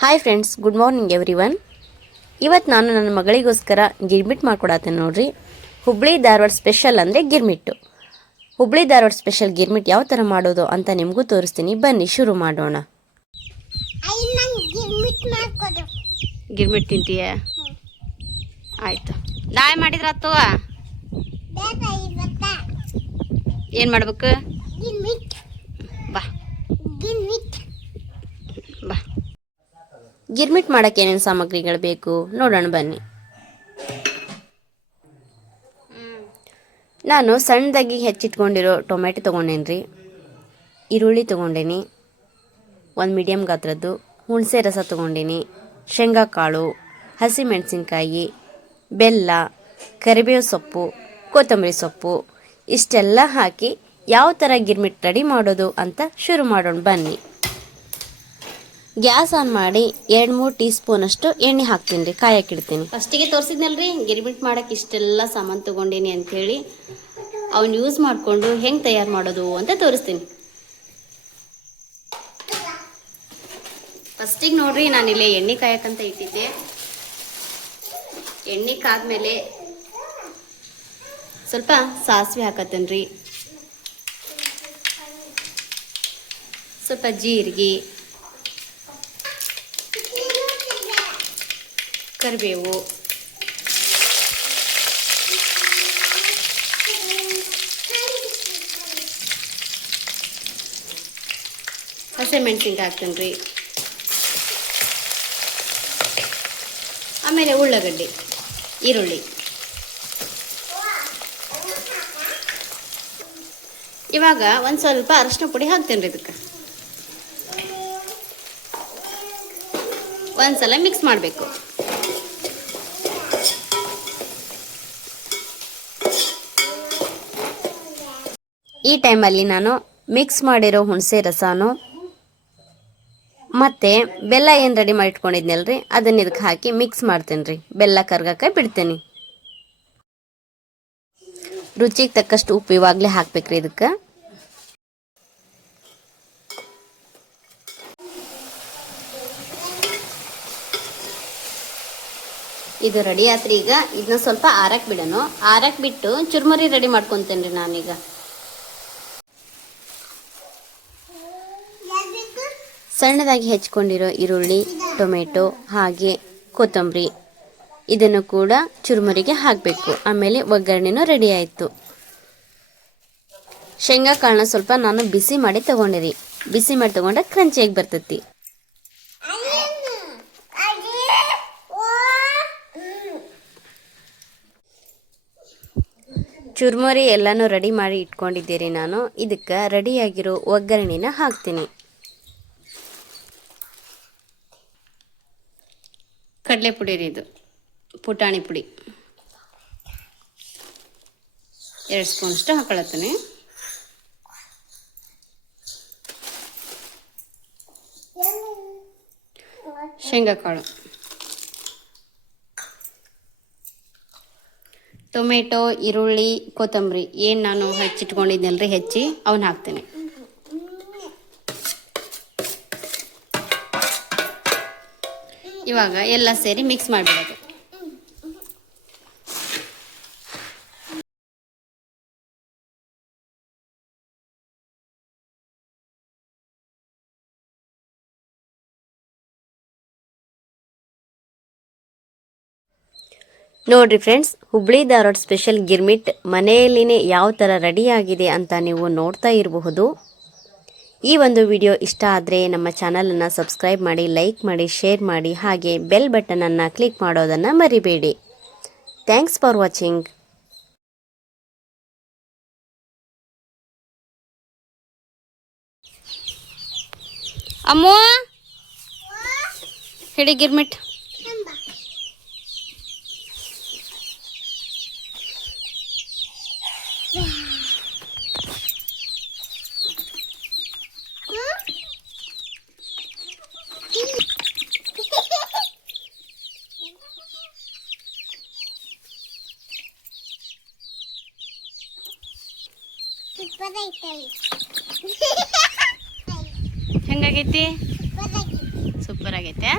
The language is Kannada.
Hi friends, good morning everyone. ಇವತ್ತು ನಾನು ನನ್ನ ಮಗಳಿಗೋಸ್ಕರ ಗಿರ್ಮಿಟ್ ಮಾಡ್ಕೊಡತ್ತೇನೆ ನೋಡ್ರಿ. ಹುಬ್ಳಿ ಧಾರವಾಡ ಸ್ಪೆಷಲ್ ಅಂದರೆ ಗಿರ್ಮಿಟ್ಟು. ಹುಬ್ಳಿ ಧಾರವಾಡ ಸ್ಪೆಷಲ್ ಗಿರ್ಮಿಟ್ ಯಾವ ಥರ ಮಾಡೋದು ಅಂತ ನಿಮಗೂ ತೋರಿಸ್ತೀನಿ. ಬನ್ನಿ ಶುರು ಮಾಡೋಣ. ಗಿರ್ಮಿಟ್ ತಿಂತೀಯ? ಆಯಿತು, ದಾಯ್ ಮಾಡಿದ್ರ ಅಥವಾ ಏನು ಮಾಡ್ಬೇಕು? ಬಾ ಬಾ. ಗಿರ್ಮಿಟ್ ಮಾಡೋಕ್ಕೆ ಏನೇನು ಸಾಮಗ್ರಿಗಳು ಬೇಕು ನೋಡೋಣ ಬನ್ನಿ. ನಾನು ಸಣ್ಣದಾಗಿ ಹೆಚ್ಚಿಟ್ಕೊಂಡಿರೋ ಟೊಮೆಟೊ ತೊಗೊಂಡೇನಿ, ಈರುಳ್ಳಿ ತೊಗೊಂಡೇನಿ, ಒಂದು ಮೀಡಿಯಮ್ ಗಾತ್ರದ್ದು ಹುಣಸೆ ರಸ ತೊಗೊಂಡೇನಿ, ಶೇಂಗಾ ಕಾಳು, ಹಸಿಮೆಣಸಿನ್ಕಾಯಿ, ಬೆಲ್ಲ, ಕರಿಬೇವು ಸೊಪ್ಪು, ಕೊತ್ತಂಬರಿ ಸೊಪ್ಪು ಇಷ್ಟೆಲ್ಲ ಹಾಕಿ ಯಾವ ಥರ ಗಿರ್ಮಿಟ್ ರೆಡಿ ಮಾಡೋದು ಅಂತ ಶುರು ಮಾಡೋಣ ಬನ್ನಿ. ಗ್ಯಾಸ್ ಆನ್ ಮಾಡಿ 2-3 ಟೀ ಸ್ಪೂನಷ್ಟು ಎಣ್ಣೆ ಹಾಕ್ತೀನಿ ರೀ, ಕಾಯಕ್ಕಿಡ್ತೀನಿ. ಫಸ್ಟಿಗೆ ತೋರಿಸಿದ್ನಲ್ರಿ ಗಿರ್ಮಿಟ್ ಮಾಡೋಕ್ಕೆ ಇಷ್ಟೆಲ್ಲ ಸಾಮಾನು ತೊಗೊಂಡೇನಿ ಅಂಥೇಳಿ. ಅವನ್ನ ಯೂಸ್ ಮಾಡಿಕೊಂಡು ಹೆಂಗೆ ತಯಾರು ಮಾಡೋದು ಅಂತ ತೋರಿಸ್ತೀನಿ. ಫಸ್ಟಿಗೆ ನೋಡ್ರಿ, ನಾನಿಲ್ಲೇ ಎಣ್ಣೆ ಕಾಯಕ್ಕಂತ ಇಟ್ಟಿದ್ದೆ. ಎಣ್ಣೆ ಕಾದ್ಮೇಲೆ ಸ್ವಲ್ಪ ಸಾಸಿವೆ ಹಾಕತ್ತೇನೆ ರೀ, ಸ್ವಲ್ಪ ಜೀರಿಗೆ, ಕರಿಬೇವು, ಹಸಿಮೆಣಸಿನ್ಕಾಯಿ ಹಾಕ್ತೇನೆ ರೀ, ಆಮೇಲೆ ಉಳ್ಳಾಗಡ್ಡಿ, ಈರುಳ್ಳಿ. ಇವಾಗ ಒಂದು ಸ್ವಲ್ಪ ಅರಿಶಿನ ಪುಡಿ ಹಾಕ್ತೇನೆ ರೀ. ಇದಕ್ಕೆ ಒಂದ್ಸಲ ಮಿಕ್ಸ್ ಮಾಡಬೇಕು. ಈ ಟೈಮಲ್ಲಿ ನಾನು ಮಿಕ್ಸ್ ಮಾಡಿರೋ ಹುಣಸೆ ರಸನೂ ಮತ್ತು ಬೆಲ್ಲ ಏನು ರೆಡಿ ಮಾಡಿ ಇಟ್ಕೊಂಡಿದ್ನಲ್ರಿ ಅದನ್ನ ಇದಕ್ಕೆ ಹಾಕಿ ಮಿಕ್ಸ್ ಮಾಡ್ತೇನೆ ರೀ. ಬೆಲ್ಲ ಕರ್ಗಕ್ಕೆ ಬಿಡ್ತೇನೆ. ರುಚಿಗೆ ತಕ್ಕಷ್ಟು ಉಪ್ಪು ಇವಾಗಲೇ ಹಾಕ್ಬೇಕ್ರಿ ಇದಕ್ಕೆ. ಇದು ರೆಡಿ ಆತ್ರಿ. ಈಗ ಇದನ್ನ ಸ್ವಲ್ಪ ಆರಕ್ಕೆ ಬಿಡೋಣ. ಆರಕ್ಕೆ ಬಿಟ್ಟು ಚುರ್ಮುರಿ ರೆಡಿ ಮಾಡ್ಕೊತೇನೆ ರೀ ನಾನೀಗ. ಸಣ್ಣದಾಗಿ ಹೆಚ್ಕೊಂಡಿರೋ ಈರುಳ್ಳಿ, ಟೊಮೆಟೊ ಹಾಗೆ ಕೊತ್ತಂಬರಿ ಇದನ್ನು ಕೂಡ ಚುರುಮುರಿಗೆ ಹಾಕಬೇಕು. ಆಮೇಲೆ ಒಗ್ಗರಣೆನೂ ರೆಡಿ ಆಯಿತು. ಶೇಂಗಾ ಕಾಳನ್ನ ಸ್ವಲ್ಪ ನಾನು ಬಿಸಿ ಮಾಡಿ ತೊಗೊಂಡಿರಿ. ಬಿಸಿ ಮಾಡಿ ತೊಗೊಂಡ್ರೆ ಕ್ರಂಚಿಯಾಗಿ ಬರ್ತೈತಿ. ಚುರುಮುರಿ ಎಲ್ಲನೂ ರೆಡಿ ಮಾಡಿ ಇಟ್ಕೊಂಡಿದ್ದೀರಿ ನಾನು. ಇದಕ್ಕೆ ರೆಡಿಯಾಗಿರೋ ಒಗ್ಗರಣೆನ ಹಾಕ್ತೀನಿ. ಕಡಲೆ ಪುಡಿ ರೀ, ಇದು ಪುಟಾಣಿ ಪುಡಿ 2 ಸ್ಪೂನಷ್ಟು ಹಾಕೊಳತ್ತೇನೆ. ಶೇಂಗಾ ಕಾಳು, ಟೊಮೆಟೊ, ಈರುಳ್ಳಿ, ಕೊತ್ತಂಬರಿ ಏನು ನಾನು ಹೆಚ್ಚಿಟ್ಕೊಂಡಿದ್ನಲ್ರಿ ಹೆಚ್ಚಿ ಅವನ್ನ ಹಾಕ್ತೇನೆ. ಇವಾಗ ಎಲ್ಲ ಸೇರಿ ಮಿಕ್ಸ್ ಮಾಡಿಬಿಡೋದು. ನೋಡ್ರಿ ಫ್ರೆಂಡ್ಸ್, ಹುಬ್ಳಿ ಧಾರವಾಡ ಸ್ಪೆಷಲ್ ಗಿರ್ಮಿಟ್ ಮನೆಯಲ್ಲಿನೇ ಯಾವ ಥರ ರೆಡಿಯಾಗಿದೆ ಅಂತ ನೀವು ನೋಡ್ತಾ ಇರಬಹುದು. ಈ ಒಂದು ವಿಡಿಯೋ ಇಷ್ಟ ಆದರೆ ನಮ್ಮ ಚಾನಲನ್ನು ಸಬ್ಸ್ಕ್ರೈಬ್ ಮಾಡಿ, ಲೈಕ್ ಮಾಡಿ, ಶೇರ್ ಮಾಡಿ, ಹಾಗೆ ಬೆಲ್ ಬಟನನ್ನು ಕ್ಲಿಕ್ ಮಾಡೋದನ್ನು ಮರಿಬೇಡಿ. Thanks for watching. ಅಮ್ಮು ಹಿಡಿ ಗಿರ್ಮಿಟ್. ಹೆಂಗಾಗೈತಿ? ಸೂಪರ್ ಆಗೈತಿ. ಆಗೈತೆ.